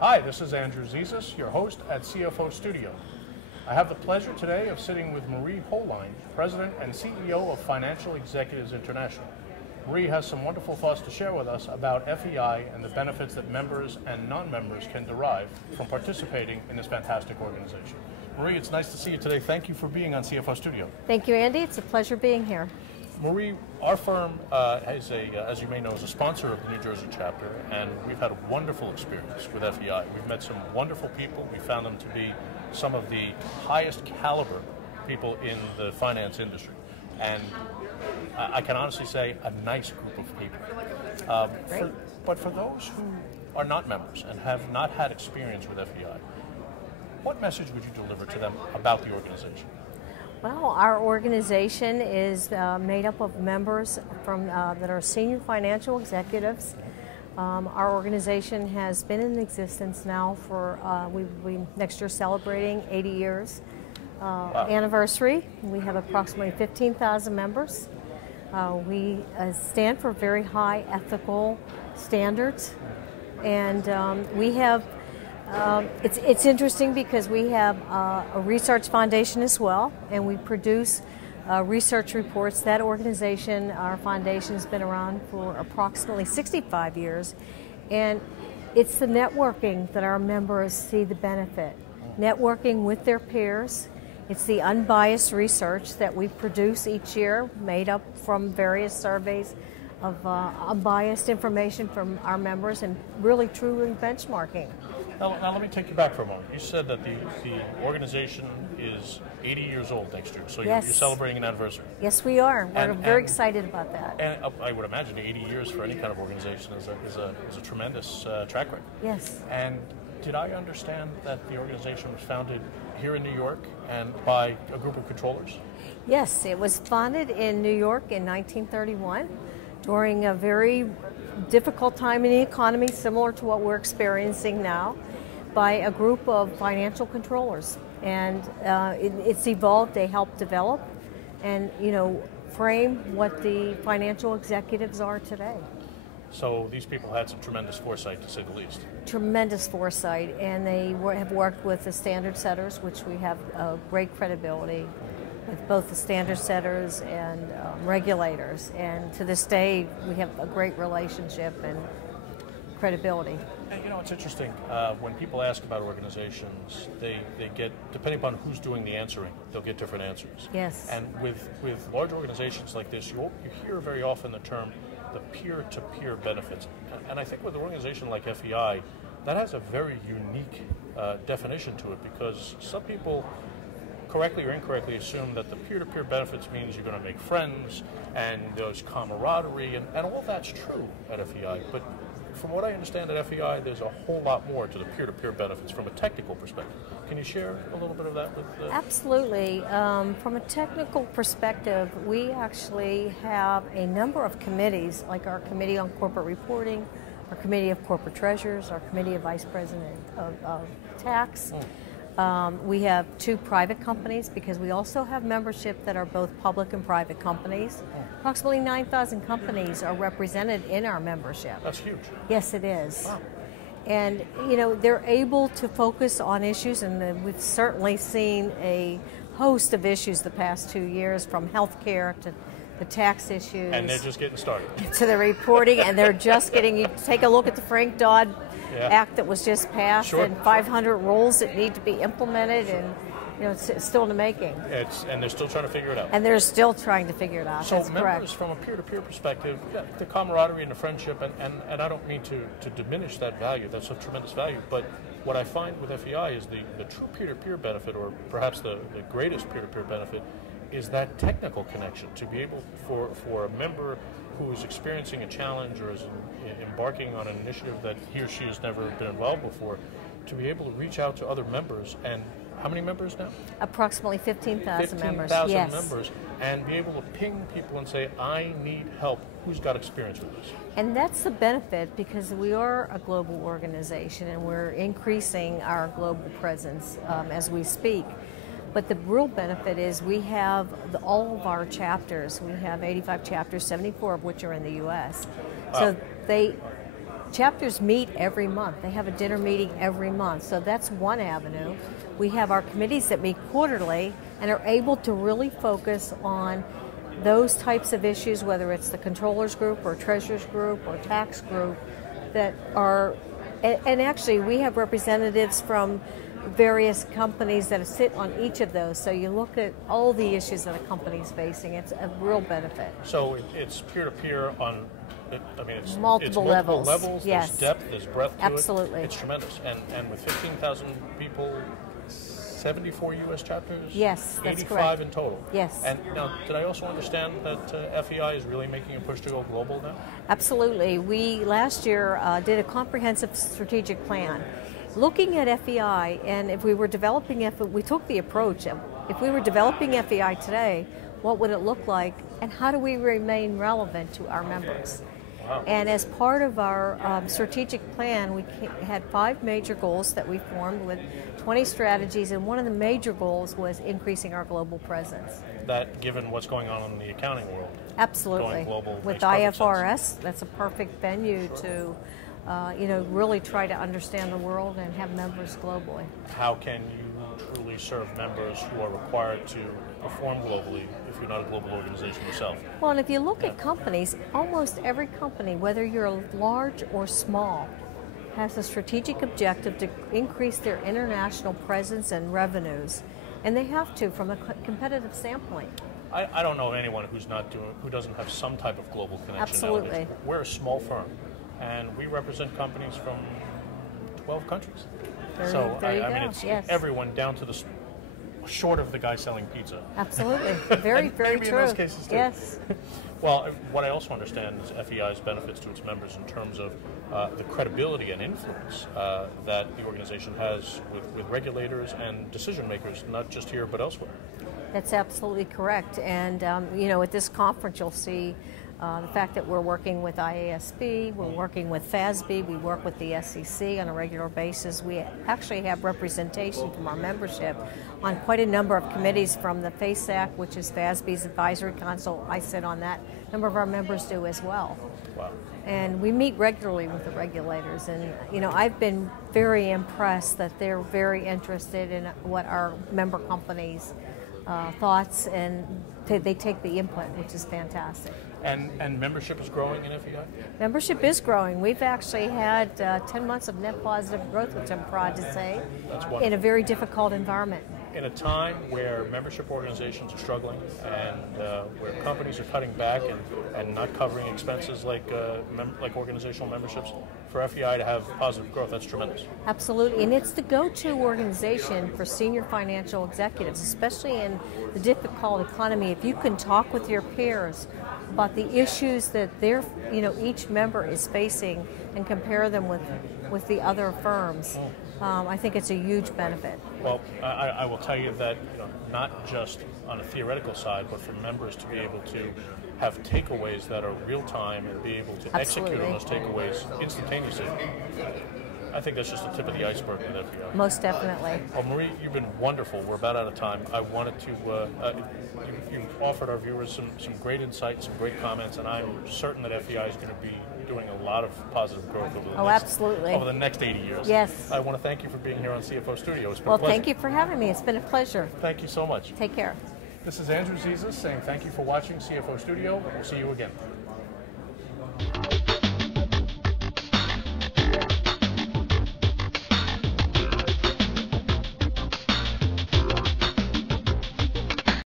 Hi, this is Andrew Zizis, your host at CFO Studio. I have the pleasure today of sitting with Marie Hollein, President and CEO of Financial Executives International. Marie has some wonderful thoughts to share with us about FEI and the benefits that members and non-members can derive from participating in this fantastic organization. Marie, it's nice to see you today. Thank you for being on CFO Studio. Thank you, Andy. It's a pleasure being here. Marie, our firm as you may know, is a sponsor of the New Jersey chapter, and we've had a wonderful experience with FEI. We've met some wonderful people. We found them to be some of the highest caliber people in the finance industry, and I can honestly say a nice group of people. But for those who are not members and have not had experience with FEI, what message would you deliver to them about the organization? Well, our organization is made up of members from that are senior financial executives. Our organization has been in existence now for, we next year celebrating 80 years anniversary. We have approximately 15,000 members. We stand for very high ethical standards, and we have it's interesting because we have a research foundation as well, and we produce research reports. That organization, our foundation, has been around for approximately 65 years, and it's the networking that our members see the benefit. Networking with their peers. It's the unbiased research that we produce each year, made up from various surveys of unbiased information from our members, and really truly benchmarking. Now let me take you back for a moment. You said that the organization is 80 years old next year, so yes. You're celebrating an anniversary. Yes, we are. We're very excited about that. And I would imagine 80 years for any kind of organization is a tremendous track record. Yes. And did I understand that the organization was founded here in New York and by a group of controllers? Yes, it was founded in New York in 1931 during a very difficult time in the economy, similar to what we're experiencing now, by a group of financial controllers. And it's evolved. They helped develop and, frame what the financial executives are today. So these people had some tremendous foresight, to say the least. Tremendous foresight, and they have worked with the standard setters, which we have great credibility with both the standard setters and regulators. And to this day, we have a great relationship and credibility. And, it's interesting. When people ask about organizations, they get, depending upon who's doing the answering, they'll get different answers. Yes. And with large organizations like this, you hear very often the term the peer-to-peer benefits. And I think with an organization like FEI, that has a very unique definition to it, because some people correctly or incorrectly assume that the peer-to-peer benefits means you're going to make friends and there's camaraderie, and all that's true at FEI. But from what I understand at FEI, there's a whole lot more to the peer-to-peer benefits from a technical perspective. Can you share a little bit of that with Absolutely. From a technical perspective, we actually have a number of committees, like our Committee on Corporate Reporting, our Committee of Corporate Treasurers, our Committee of Vice President of Tax. We have 2 private companies, because we also have membership that are both public and private companies. Approximately 9,000 companies are represented in our membership. That's huge. Yes, it is. Wow. And, they're able to focus on issues, and we've certainly seen a host of issues the past 2 years, from healthcare to the tax issues. And they're just getting started. To the reporting, and they're just getting, you take a look at the Frank-Dodd Act that was just passed, sure. And 500 rules that need to be implemented, and it's still in the making. And they're still trying to figure it out. And they're still trying to figure it out. So That's members, correct. From a peer-to-peer perspective, the camaraderie and the friendship, and I don't mean to diminish that value. That's a tremendous value. But what I find with FEI is the true peer-to-peer benefit, or perhaps the greatest peer-to-peer benefit, is that technical connection, to be able for a member who is experiencing a challenge or is embarking on an initiative that he or she has never been involved before, to be able to reach out to other members. And how many members now? Approximately 15,000 members. 15,000 yes. members, and be able to ping people and say, I need help. Who's got experience with this? And that's the benefit, because we are a global organization and we're increasing our global presence as we speak. But the real benefit is we have all of our chapters. We have 85 chapters, 74 of which are in the U.S. So chapters meet every month. They have a dinner meeting every month, so that's one avenue. We have our committees that meet quarterly and are able to really focus on those types of issues, whether it's the controllers group or treasurers group or tax group, that are, and actually we have representatives from various companies that sit on each of those, so you look at all the issues that a company's facing. It's a real benefit. So it's peer-to-peer on, I mean, it's multiple levels. Yes. There's depth, there's breadth to Absolutely. it. It's tremendous. And with 15,000 people, 74 U.S. chapters? Yes, that's 85 correct. in total? Yes. And now, did I also understand that FEI is really making a push to go global now? Absolutely. We, last year, did a comprehensive strategic plan looking at FEI, and if we were developing we took the approach of, if we were developing FEI today, what would it look like, and how do we remain relevant to our members? Wow. And as part of our strategic plan, we had 5 major goals that we formed with 20 strategies, and one of the major goals was increasing our global presence. That, given what's going on in the accounting world, Absolutely. Going global with makes perfect IFRS, sense. that's a perfect venue to really try to understand the world and have members globally. How can you truly serve members who are required to perform globally if you're not a global organization yourself? Well, and if you look at companies, almost every company, whether you're large or small, has a strategic objective to increase their international presence and revenues, and they have to from a competitive standpoint. I don't know of anyone who doesn't have some type of global connection. Absolutely. Nowadays. We're a small firm, and we represent companies from 12 countries. I mean, it's yes. everyone down to the short of the guy selling pizza. Absolutely. Very, very maybe true. in those cases too. Yes. Well, what I also understand is FEI's benefits to its members in terms of the credibility and influence that the organization has with regulators and decision makers, not just here but elsewhere. That's absolutely correct. And, at this conference you'll see the fact that we're working with IASB, we're working with FASB, we work with the SEC on a regular basis. We actually have representation from our membership on quite a number of committees, from the FASAC, which is FASB's advisory council. I sit on that. A number of our members do as well. Wow. And we meet regularly with the regulators, and I've been very impressed that they're very interested in what our member companies' thoughts, and they take the input, which is fantastic. And membership is growing in FEI? Membership is growing. We've actually had 10 months of net positive growth, which I'm proud to say, in a very difficult environment. In a time where membership organizations are struggling and where companies are cutting back and not covering expenses like organizational memberships, for FEI to have positive growth, that's tremendous. Absolutely, and it's the go-to organization for senior financial executives, especially in the difficult economy. If you can talk with your peers about the issues that each member is facing and compare them with the other firms, I think it's a huge benefit. Well, I will tell you that not just on a theoretical side, but for members to be able to have takeaways that are real time and be able to execute on those takeaways instantaneously. I think that's just the tip of the iceberg with FEI. Most definitely. Well, Marie, you've been wonderful. We're about out of time. I wanted to, you've offered our viewers some great insight, some great comments, and I'm certain that FEI is going to be doing a lot of positive growth over the next 80 years. Yes. I want to thank you for being here on CFO Studio. It's been a pleasure. Well, thank you for having me. It's been a pleasure. Thank you so much. Take care. This is Andrew Zizas saying thank you for watching CFO Studio. We'll see you again.